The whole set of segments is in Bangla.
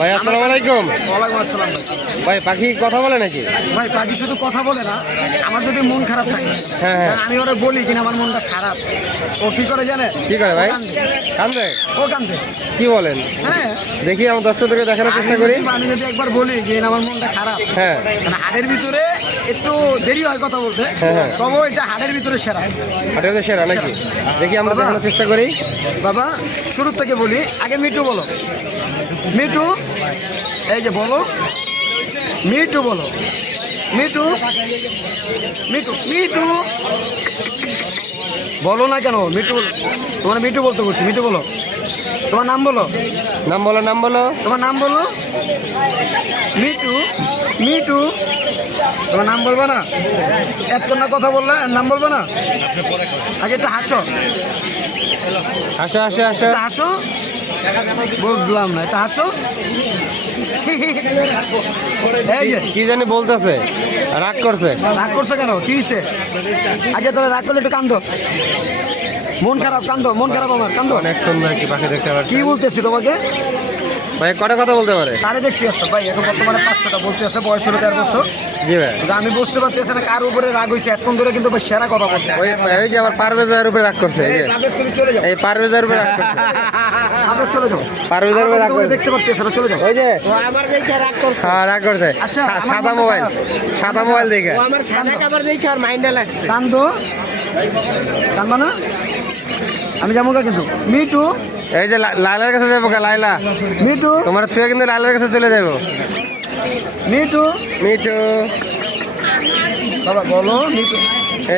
ভাই আসসালামু আলাইকুম। ওয়ালাইকুম আসসালাম। ভাই পাখি কথা বলে নাকি? ভাই পাখি শুধু কথা বলে না, আমার যদি মন খারাপ থাকে হ্যাঁ। আমি ওরা বলি কিনা আমার মনটা খারাপ, ও কি করে জানে? কি করে ভাই? কান্দে? ও কান্দে। কি বলেন? হ্যাঁ, দেখি আমার দর্শকদেরকে দেখানোর চেষ্টা করি। আমি যদি একবার বলি যে আমার মনটা খারাপ, হ্যাঁ মানে হাটের ভিতরে একটু দেরি হয় কথা বলতে, হ্যাঁ। তবে এটা হাটের ভিতরে সেরা। হাটে হচ্ছে সেরা নাকি? দেখি আমরা দেখানোর চেষ্টা করি। বাবা শুরু থেকে বলি, আগে মিটু বলো। মিটু, এই যে বলো, মিটু বলো। মিটু মিটু মিটু বলো না কেন? মিটু বলো। তোমার মিটু বলতে বলছি, মিটু বলো। তোমার নাম বলো। নাম বলো, নাম বলো। তোমার নাম বলো। মিটু মিটু, তোমার নাম বলবো না? এত না কথা বললে নাম বলবো না? আগে একটু হাসো, আসো আসো আসো। এটা হাসো। বুঝলাম না, এটা হাসো। এই যে কি জানি বলতেছে, রাগ করছে। রাগ করছো কেন? কি হয়েছে? আগে তাহলে রাগ করলে একটু কান্দো। মন খারাপ, কান্দো। মন খারাপ আমার, কান্দো। অনেক সুন্দর কি পাখি দেখতে পাচ্ছি। কি বলতেছি তোমাকে? ভাই কটা কথা বলতে পারে? কারে দেখতে আসছো ভাই? এখন বর্তমানে 5-6টা বলতে আছে, বয়স হলো 13 বছর। জি ভাই। কিন্তু আমি বুঝতে পারতেছি না কার উপরে রাগ হয়েছে। এখন ধরে কিন্তু ভাই সেরা কথা বলছে। ওই যে আমার পারভেজের উপরে রাগ করছে। এই যে রাবেশ, তুমি চলে যাও। এই পারভেজের উপরে রাগ করছে। রাবেশ, চলে যাও। পারভেজের উপরে রাগ তুমি করছে। দেখতে পারতেছ না, চলে যাও। ওই যে আমার দেখে রাগ করছে। হ্যাঁ রাগ করছে। আচ্ছা, আমার সাদা মনটা মোবাইল, খারাপ। সাদা মোবাইল দেখে। ও আমার সাদা কাবার দেখে আর মাইন্ডে লাগছে। কান্দো, কান্দবা না? আমি যাবো গা কিন্তু। মিটু এই যে লাইলার কাছে যাবো, লাইলা মিটু তোমার ছুঁয়ে কিন্তু লাইলার কাছে চলে যাবো। মিটু মিঠু বাবা বলো। মিটু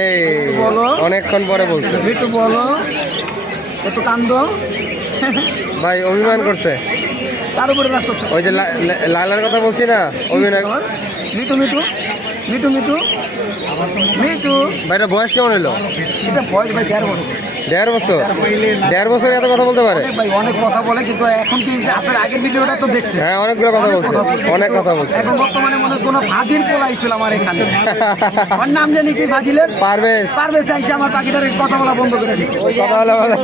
এই বলো। অনেকক্ষণ পরে বলছে। মিটু বলো, একটু কান্দো। ভাই অভিমান করছে। তার উপরে রাগ করছো। ওই যে লাইলার কথা বলছি না, অভিমান। মিটু মিটু মিটু মিটু মিটু, ভাইটা বয়স কেমন হলো? এটা বয়স ভাই 13 বছর। 1.5 বছর? 1.5 বছর এত কথা বলতে পারে? ভাই অনেক কথা বলে, কিন্তু এখন কি যে আপনার আগের ভিডিওটা তো দেখতে, হ্যাঁ অনেকগুলো কথা বলছে, অনেক কথা বলছে। এখন বর্তমানে মনে হয় কোনো ফাজিল পোলাই ছিল আমার এখানে। ওর নাম জানি কি ফাজিলের? পারভেজ। পারভেজ আইসা আমার পাখিটার কথা বলা বন্ধ করে দিচ্ছে। ওই কথা বলে বলে।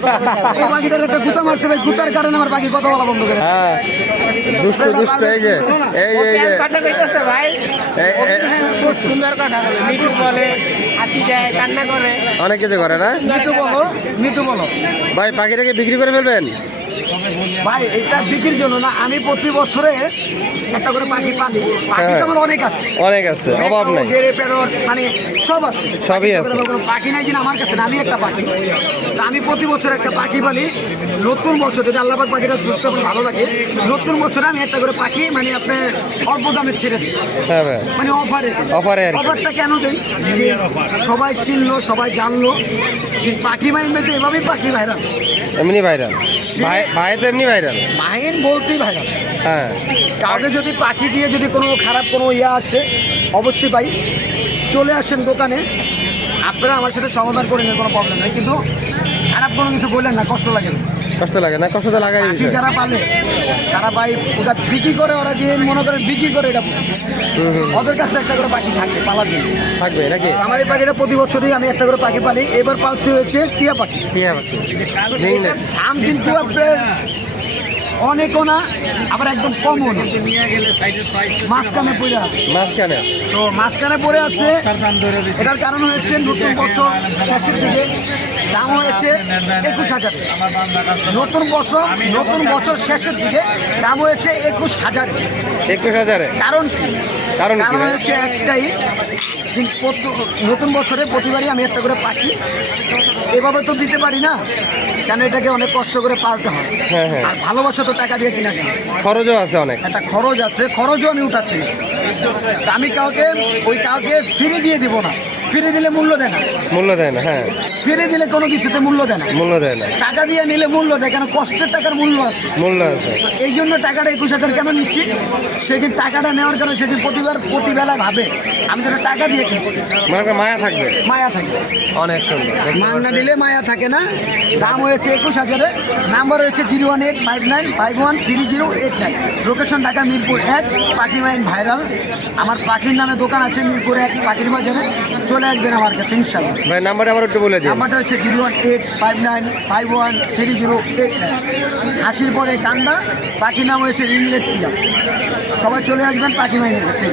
ওই পাখিটার একটা গুতা মারছে ভাই, গুতার কারণে আমার পাখি কথা বলা বন্ধ করে দিচ্ছে। হ্যাঁ দুষ্ট দুষ্ট। এই যে এই যে এই যে কথা কইতেছে ভাই, খুব সুন্দর কথা বলে। মিঠু বলে, হাসি দেয়, কান্না করে। অনেক কিছু করে না মিটু বলো, মিটু বলো। ভাই। পাখিটাকে বিক্রি করে ফেলবেন? ভাই এটা বিক্রির জন্য না, আমি প্রতি বছরে একটা করে পাখি পালি। পাখি তো আমার অনেক আছে, অনেক আছে, অভাব নাই। গেরে প্যারট মানে সব আছে, সবই আছে। কোনো পাখি নাই কিনা আমার কাছে না, আমি একটা পাখি। তা আমি প্রতি বছর একটা পাখি পালি। নতুন বছর যদি আল্লাহ পাক পাখিটা সুস্থ করে ভালো লাগে, নতুন বছরে আমি একটা করে পাখি মানে আপনার অল্প দামে ছেড়ে দিই, হ্যাঁ ভাই মানে অফারে। অফারে আর কি। অফারটা কেন দেই? যে সবাই চিনলো, সবাই জানলো যে পাখি মাইন্ডে তো এভাবেই পাখি ভাইরাল। এমনি ভাইরাল। ভাই তো এমনি ভাইরাল। মাইন্ড বলতেই ভাইরাল। হ্যাঁ কাউকে যদি পাখি দিয়ে যদি কোনো খারাপ কোনো আসে, অবশ্যই ভাই চলে আসেন দোকানে, আপনারা আমার সাথে সমাধান করে নেন, কোনো প্রবলেম নেই। কিন্তু খারাপ কোনো কিছু বললেন না, কষ্ট লাগে না। কষ্ট লাগে না? কষ্ট তো লাগাই পাখি যারা পালে তারা ভাই ওটা বিক্রি করে, ওরা যে মনে করে বিক্রি করে, এটা ওদের কাছে একটা করে পাখি থাকবে পালার জন্য। থাকবে নাকি? আমার এই পাখিটা প্রতি বছরই আমি একটা করে পাখি পালি। এবার পালছি হচ্ছে টিয়া পাখি। টিয়া পাখি। দাম কিন্তু আপনার অনেকও না, আবার একদম কমও না, মাঝখানে পড়ে আছে। মাঝখানে? তো মাঝখানে পড়ে আছে, এটার কারণ হয়েছে নতুন বছর শেষের দিকে দাম হয়েছে 21,000। নতুন বছর শেষের দিকে দাম হয়েছে 21,000। 21,000? কারণ কি? কারণ কি কারণ ভাই? হচ্ছে একটাই, যে নতুন বছরে প্রতিবারই আমি একটা করে পাখি এভাবে তো দিতে পারি না, কেন এটাকে অনেক কষ্ট করে পালতে হয়। হ্যাঁ হ্যাঁ। আর ভালোবাসা তো টাকা দিয়ে কিনা যায়। খরচও আছে অনেক। একটা খরচ আছে, খরচও আমি উঠাচ্ছি না। তা আমি কাউকে ফিরে দিয়ে দিব না। ফিরে দিলে মূল্য দেয় না, মূল্য দেয় না। হ্যাঁ ফিরে দিলে কোনো কিছুতে মূল্য দেয় না। মূল্য দেয় না। টাকা দিয়ে নিলে মূল্য দেয়, কেন কষ্টের টাকার মূল্য আছে। মূল্য আছে। তো এই জন্য টাকাটা 21,000 কেন নিচ্ছি? সেদিন টাকাটা নেওয়ার কারণে সেদিন প্রতিবেলা ভাবে আমি যেন টাকা দিয়ে কিনছি, মানে একটা মায়া থাকবে। মায়া থাকে। অনেক সুন্দর। মাংনা দিলে মায়া থাকে না। দাম হয়েছে 21,000। নাম্বার হয়েছে 01859513089। লোকেশন ঢাকা মিরপুর 1, পাখি মাইন ভাইরাল। আমার পাখির নামে দোকান আছে মিরপুর 1 পাখির বাজারে। চলে আসবেন আমার কাছে ইনশাল্লাহ। ভাই নাম্বারটা আবার একটু বলে দিন। নাম্বারটা হচ্ছে 01859513089। হাসির পরে কান্দা, পাখির নাম হয়েছে রিংলেট টিয়া। সবাই চলে আসবেন পাখি মাইনের কাছে।